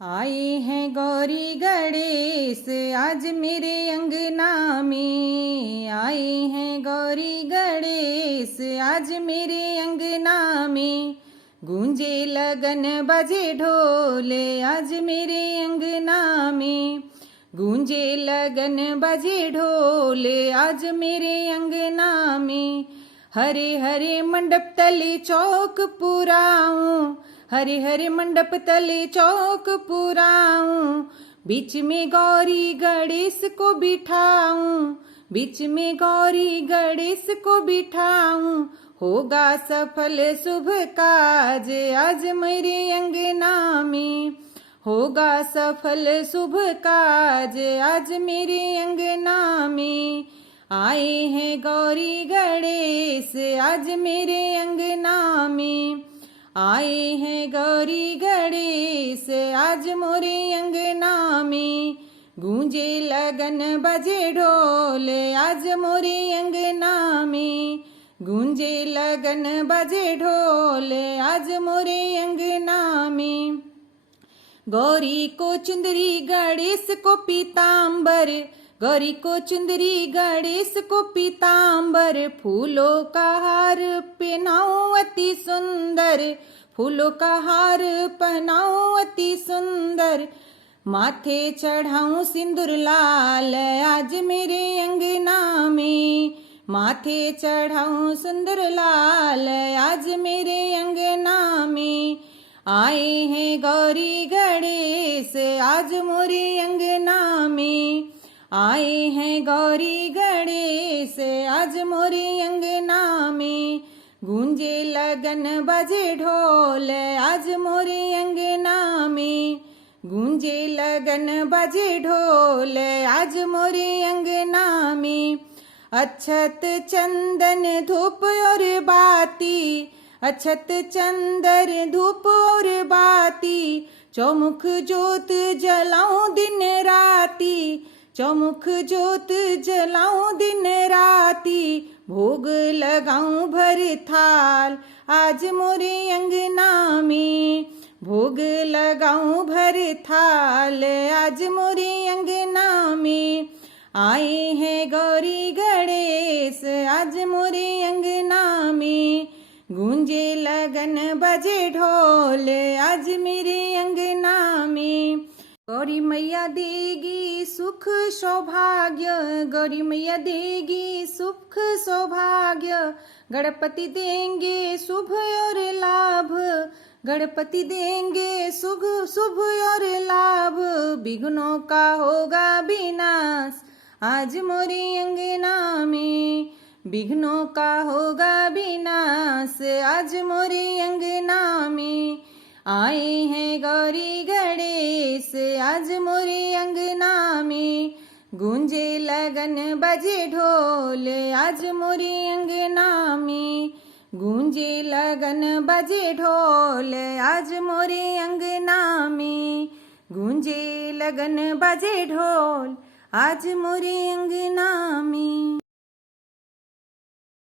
आए हैं गौरी गणेश आज मेरे अंगना में। आए हैं गौरी गणेश आज मेरे अंगना में। गूंजे लगन बजे ढोल आज मेरे अंगना में। गूंजे लगन बजे ढोल आज मेरे अंगना में। हरे हरे मंडप तले चौक पुराऊं, हरे हरे मंडप तले चौक पुराऊं। बीच में गौरी गणेश को बिठाऊं, बीच में गौरी गणेश को बिठाऊं। होगा सफल शुभ काज आज मेरे अंगना में। होगा सफल शुभ काज आज मेरे अंगना में। आए हैं गौरी गणेश आज मेरे अंगना में। आए हैं गौरी गणेश आज मोरे अंगना में। गूंजे लगन बजे ढोल आज मोरे अंगना में। गूंजे लगन बजे ढोल आज मोरे अंगना में। गौरी को चुंदरी गणेश को पीतांबर, गौरी को चुंदरी गणेश को पीतांबर। फूलों का हार पहनाऊं अति सुंदर, फूलों का हार पहनाऊं अति सुंदर। माथे चढ़ाऊं सिंदूर लाल आज मेरे अंगना में। माथे चढ़ाऊं सिंदूर लाल आज मेरे अंगना में। आए हैं गौरी गणेश आज मोरे अंगना में। आए हैं गौरी गणेश आज मोरे अंगना में। गूंजे लगन बजे ढोल आज मोरे अंगना में। गूंजे लगन बजे ढोल आज मोरे अंगना में। अक्षत चंदन धूप और बाती, अक्षत चंदन धूप और बाती। चौमुख जोत जलाऊं दिन राती, चौमुख जोत जलाऊं दिन राती। भोग लगाऊं भर थाल आज मोरे अंगना में। भोग लगाऊं भर थाल आज मोरे अंगना में। आए हैं गौरी गणेश आज मोरे अंगना में। गूंजे लगन बजे ढोल आज मेरे अंगना में। गौरी मैया देगी सुख सौभाग्य, गौरी मैया देगी सुख सौभाग्य। गणपति देंगे शुभ और लाभ, गणपति देंगे शुभ शुभ और लाभ। विघ्नों का होगा विनाश आज मोरे अंगना में। विघ्नों का होगा विनाश आज मोरे अंगना में। आए हैं गौरी गणेश आज मोरे अंगना में। गूंजे लगन बजे ढोल आज मोरे अंगना में। गूंजे लगन बजे ढोल आज मोरे अंगना में। गूंजे लगन बजे ढोल आज मोरे अंगना में।